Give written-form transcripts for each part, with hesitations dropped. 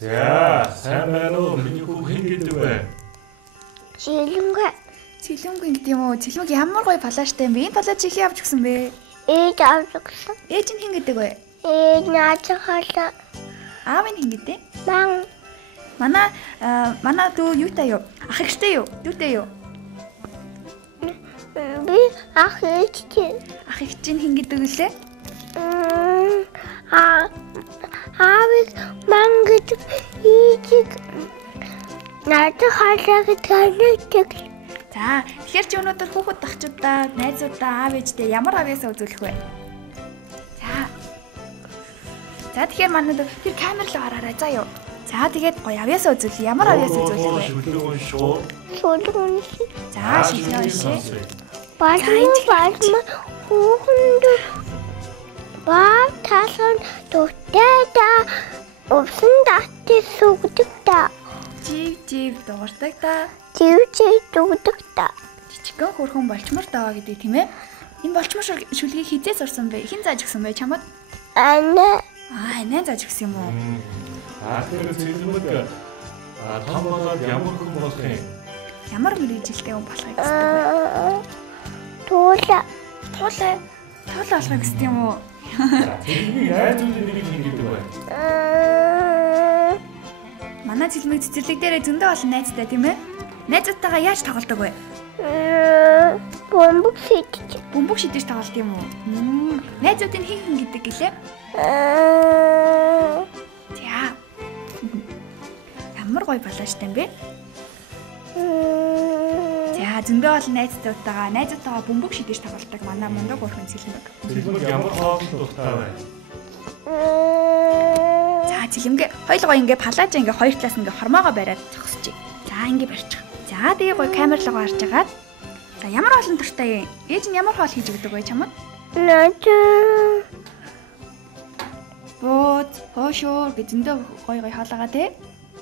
За, сайн байна уу? Миний хүүг хэн гэдэг вэ? Цэлэнгэ. Цэлэнгэ гэдэг юм уу? Цэлэнг ямар гоё палааштай юм бэ? Энэ палаж их явж өгсөн бэ? Ээж авч өгсөн. Ээж нь хэн гэдэг вэ? Ээж наачхала. Аав нь хэн гэдэг? Ман. Манай дүү юутай юу? Ах ихтэй юу? Дүүтэй юу? Би ах ээжтэй. Ах их чинь хэн гэдэг үлээ? Аавыг ман гэдэг ээжийг наачхала гэдэг. За, тэгэхээр чи өнөөдөр хүүхэд тахчудаа, найзуудаа, аав ээжтэй ямар авьяасаа үзүүлэх вэ? За тэгэхээр манайд тэр камер руу хараарай. За юу. За тэгээд гоё авьяасаа үзүүлээ. Ямар авьяас үзүүлэх вэ? Шүлгэн шүү. Шүлгэн. За, шилэн шээ. Балма хүүхэнд баа таасан тутайда өвсөн датти сүгдэг та. Жив дуурдаг та. Жив дуурдаг та. Жижигхэн хөрхөн болчмор таа гэдэг тийм ээ. Энэ болчмор шүлгийг хизээс орсон бэ? Хэн зааж өгсөн бэ чамд? Анаа. Анаа зааж өгсөн юм уу? Тэгэхээр цэлмэг том болоод ямар хүн болох юм? Ямар мэрэгжилтэй хүн болохыг хүсдэг вэ? Туулаа болохыг хүсдэг юм уу? Цэлмэг айзуудын нэрийг хэн гэдэг вэ? Манай цэлмэг цэцэрлэг дээрээ зөндөө олон найзтай тийм ээ? Найзуудтайгаа яаж тоглодог вэ? Бөмбөг шидэж тоглолт юм уу? Найзуудын хэн гэдэг гэлээ? За. Ямар гоё палааштай юм бэ? За, зөндөө олон найзуудтайгаа бөмбөг шидэж тоглолдог манай мундаг хөрхөн цэлмэг. Цэлмэг ямар хоолнд дуртай вэ? За, цэлмэг хоёулаа ингээ палаажаа ингээ хоёр талаас ингээ хормоогоо бариад зогсчих. За, ингээ барьчих. За, тэгээ гоё камер руу гарч агаад. За, ямар хоолн дуртай юм? Ээж нь ямар хоол хийж өгдөг вэ чамд? Бууз, хоошуур гэж зөндөө гоё хоолойгаа те.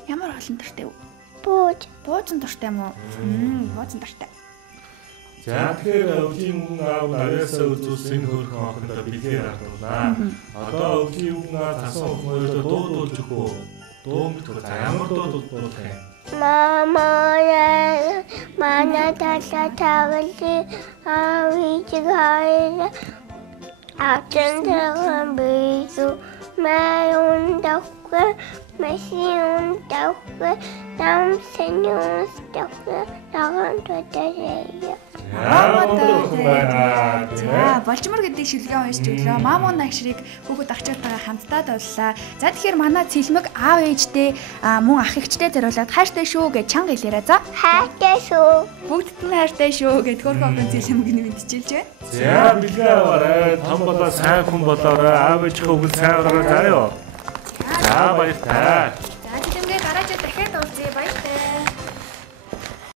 Ямар хоолн дуртай вэ? Буузын дуртай юм уу? Буузын дуртай. За тэгэхээр өвлийн хүн аав авьяасаа үзүүлсэн хөрхөн охиндоо бэлгээр ардуулаа. Одоо өвлийн хүн аав тасан хүмүүстээ дуудуулж өгөө. Дуу мэдгүй. За ямар дуу дуулах юм? Манай талаа тавли авижиг хайр атэнтэн бису мэйун давхэ мэсиун давхэ нам сэнюс давхэ наган төдөрэй. За, болчмор гэдэг шүлгээ уншиж өглөө. Мамун агшрыг хүүхэд ахчаатайгаа хамтдаа дууллаа. За тэгэхээр манай цэлмэг аав ээжтэй мөн ах эгчтэй зориулаад хайртай шүү гэж чанга хэлээрэй. За. Хайртай шүү. Бүгдд нь хайртай шүү гэж хөрхөн охин цэлмэг нь мэдчихэлж байна. За, бэлгээ аваарай. Том болоо сайн хүн болоорой. Аав ээжийнхээ үгэн сайн ороо заяа. За, баярлалаа. За, цэлмгээ гараажаа дахиад уулзъя. Баярлалаа.